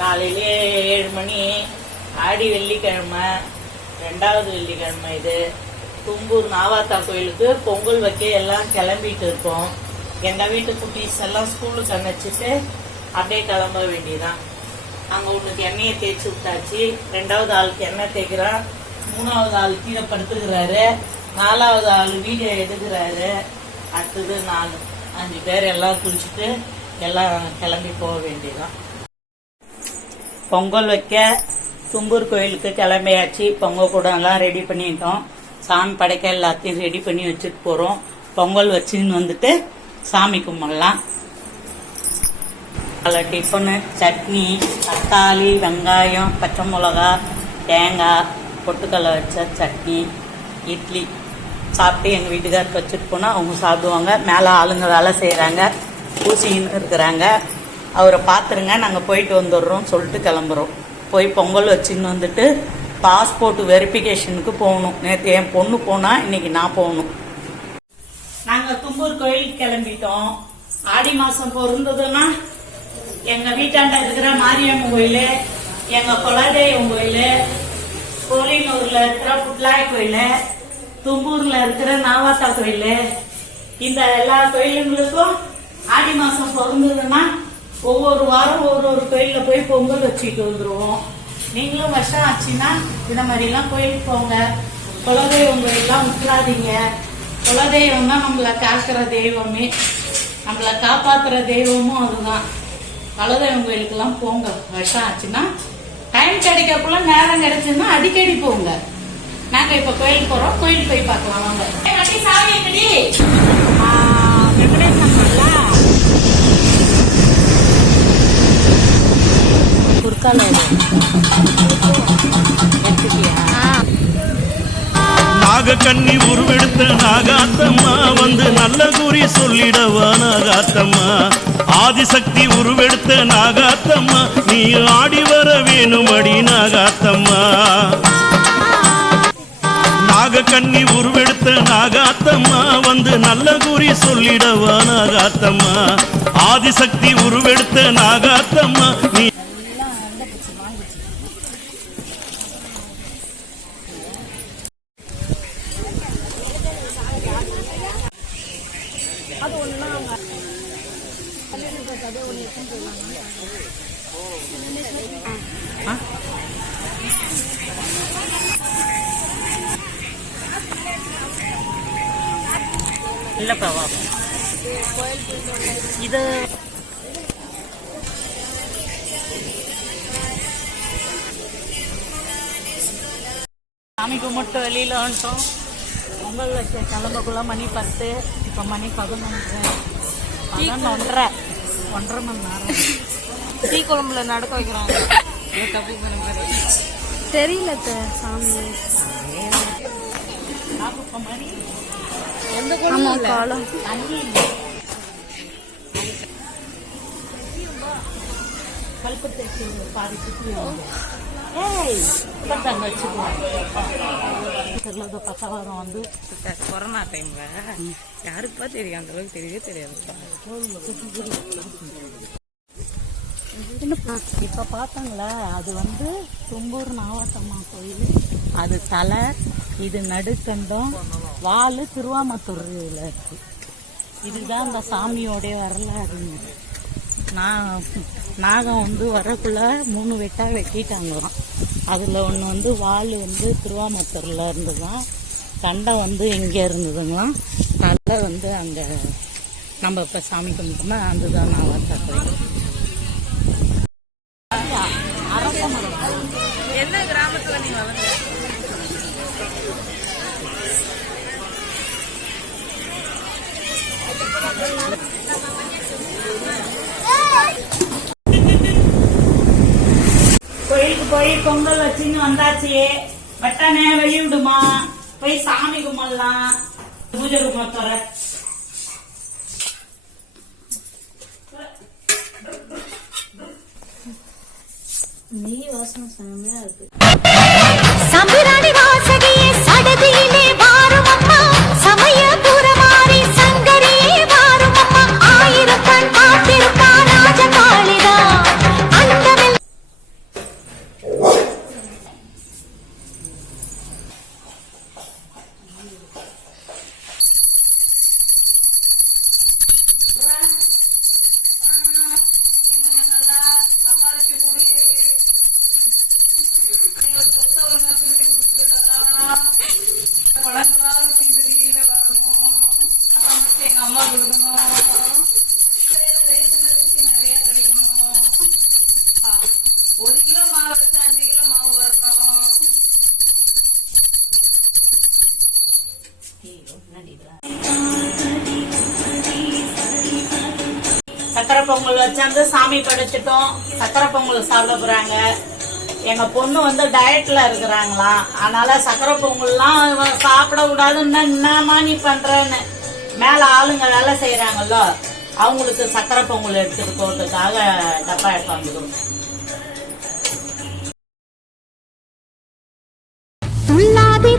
காலையிலே 7 மணி. ஆடி வெள்ளிக்கிழமை, 2வது வெள்ளிக்கிழமை. இது தும்பூர் நாவாத்தா கோயிலுக்கு பொங்கல் வைக்க எல்லாம் கிளம்பிட்டு இருக்கோம். எங்கள் வீட்டு குட்டீஸ் எல்லாம் ஸ்கூலுக்கு அனுப்பிச்சிட்டு அப்படியே கிளம்ப வேண்டியதான். அங்கே ஒன்றுக்கு எண்ணெயை தேய்ச்சி விட்டாச்சு. 2வது ஆளுக்கு எண்ணெய் தேய்க்கிறான். 3வது ஆள் கீழே படுத்துக்கிறாரு. 4வது ஆள் வீடியோ எடுக்கிறாரு. அடுத்தது 4 5 பேர் எல்லாம் குளிச்சுட்டு எல்லாம் கிளம்பி போக வேண்டியதான். பொங்கல் வைக்க தும்பூர் கோயிலுக்கு கிளம்பியாச்சு. பொங்கல் கூட எல்லாம் ரெடி பண்ணிட்டோம். சாமி படைக்க எல்லாத்தையும் ரெடி பண்ணி வச்சுட்டு போகிறோம். பொங்கல் வச்சுன்னு வந்துட்டு சாமி கும்பிடலாம். அதில் டிஃபனு, சட்னி, தக்காளி, வெங்காயம், பச்சை மிளகா, தேங்காய், பொட்டுக்கடலை வச்ச சட்னி, இட்லி சாப்பிட்டு எங்கள் வீட்டுக்காருக்கு வச்சுட்டு போனால் அவங்க சாப்பிடுவாங்க. மேலே ஆளுங்க வேலை செய்கிறாங்க, பூசின்னு இருக்கிறாங்க. அவரை பார்த்துருங்க, நாங்கள் போயிட்டு வந்துடுறோம் சொல்லிட்டு கிளம்புறோம். போய் பொங்கல் வச்சுன்னு வந்துட்டு பாஸ்போர்ட் வெரிஃபிகேஷனுக்கு போகணும். நேற்று என் பொண்ணு போனால் இன்னைக்கு நான் போகணும். நாங்கள் தும்பூர் கோயிலுக்கு கிளம்பிட்டோம். ஆடி மாதம் பிறந்ததுன்னா எங்கள் வீட்டாண்ட இருக்கிற மாரியம்மன் கோயில், எங்கள் குலதெய்வம் கோயில், கோலினூரில் இருக்கிற புட்லாய் கோயில், தும்பூரில் இருக்கிற நாவாத்தா கோயில், இந்த எல்லா கோயிலுங்களுக்கும் ஆடி மாதம் பிறந்ததுன்னா ஒவ்வொரு வாரம் ஒரு கோயிலில் போய் பொங்கல் வச்சுட்டு வந்துடுவோம். நீங்களும் வருஷம் ஆச்சுன்னா இந்த மாதிரிலாம் கோயிலுக்கு போங்க. குலதெய்வம் கோயிலெலாம் விட்டுறாதீங்க. குலதெய்வம் தான் நம்மளை காக்கிற தெய்வமே, நம்மளை காப்பாற்றுற தெய்வமும் அதுதான். குலதெய்வம் கோயிலுக்கெல்லாம் போங்க. வருஷம் ஆச்சுன்னா டைம் கிடைக்கக்குள்ள நேரம் கிடைச்சுன்னா அடிக்கடி போங்க. நாங்கள் இப்போ கோயிலுக்கு போகிறோம். கோயிலுக்கு போய் பார்க்கலாம் வாங்க. சாமி எப்படி நாகக்கண்ணி உருவெடுத்த நாகாத்தம்மா வந்து நல்ல குறி சொல்லிடவா நாகாத்தம்மா. ஆதிசக்தி உருவெடுத்த நாகாத்தம்மா நீ ஆடி வர வேணும் அடி நாகாத்தம்மா. நாகக்கண்ணி உருவெடுத்த நாகாத்தம்மா வந்து நல்ல குறி சொல்லிடவா நாகாத்தம்மா. ஆதிசக்தி உருவெடுத்த நாகாத்தம்மா நீ இல்லப்பா வா. இது சாமி கும்பிட்டு வெளியில் வந்துட்டோம். பொங்கல் வச்ச கிளம்பக்குள்ள மணி 10. இப்போ மணி 11. 1.5 மணி நேரம் டீ குழம்புல நடக்க வைக்கிறாங்க. தெரியல சாமி எந்த காலம் தண்ணி கல்பத்தை பாதிச்சுட்டு பசவாரம் வந்து கொரோனா டைம்ல யாருக்குப்பா தெரியும், அந்த அளவுக்கு தெரியவே தெரியாதுப்பா. இப்ப பாத்தாங்களா, அது வந்து தும்பூர் நாவாத்தம்மா கோயில். அது தலை, இது நடுக்கண்டம், வாலு திருவாமத்தூர்ல இருக்கு. இதுதான் அந்த சாமியோடைய வரலாறுங்க. நாகம் வந்து வரக்குள்ள 3 வெட்டா வெட்டிட்டாங்களாம். அதில் ஒன்று வந்து வால் வந்து திருவாமத்தூரில் இருந்துதான், கண்டம் வந்து எங்கே இருந்ததுங்களாம், தலை வந்து அங்கே நம்ம இப்போ சாமி கும்பிட்டோம்னா அதுதான் நாவாத்தா கோயில். என்ன கிராமத்தில் நீங்கள் வந்து கோயிலுக்கு போய் பொங்கல் வச்சுன்னு வந்தாச்சு. வட்டானே வெளிய விடுமா, போய் சாமி கும்பிடலாம். பூஜை கும்பிட நெய் வாசனை செம்மையா இருக்கு. சம்பிராணி வாசகியே சடதியிலே வாரும் அம்மா, சமய புறமாறி சங்கரியே வாரும் அம்மா, 1000 கண் காத்திருக்கா ராஜகாளிதா அண்டவில். சக்கரை பொங்கல் வச்சாந்து சாமி படைச்சிட்டோம். சக்கரை பொங்கல் சாப்பிட போறாங்க. எங்க பொண்ணு வந்து டயட்ல இருக்கிறாங்களாம். அதனால சக்கரை பொங்கல்லாம் சாப்பிட கூடாதுன்னா என்னமா நீ பண்றேன்னு மேல ஆளுங்க வேலை செய்யறாங்கல்ல, அவங்களுக்கு சக்கரை பொங்கல் எடுத்துட்டு போறதுக்காக டப்பா எடுத்து வந்துடும். துள்ளாதே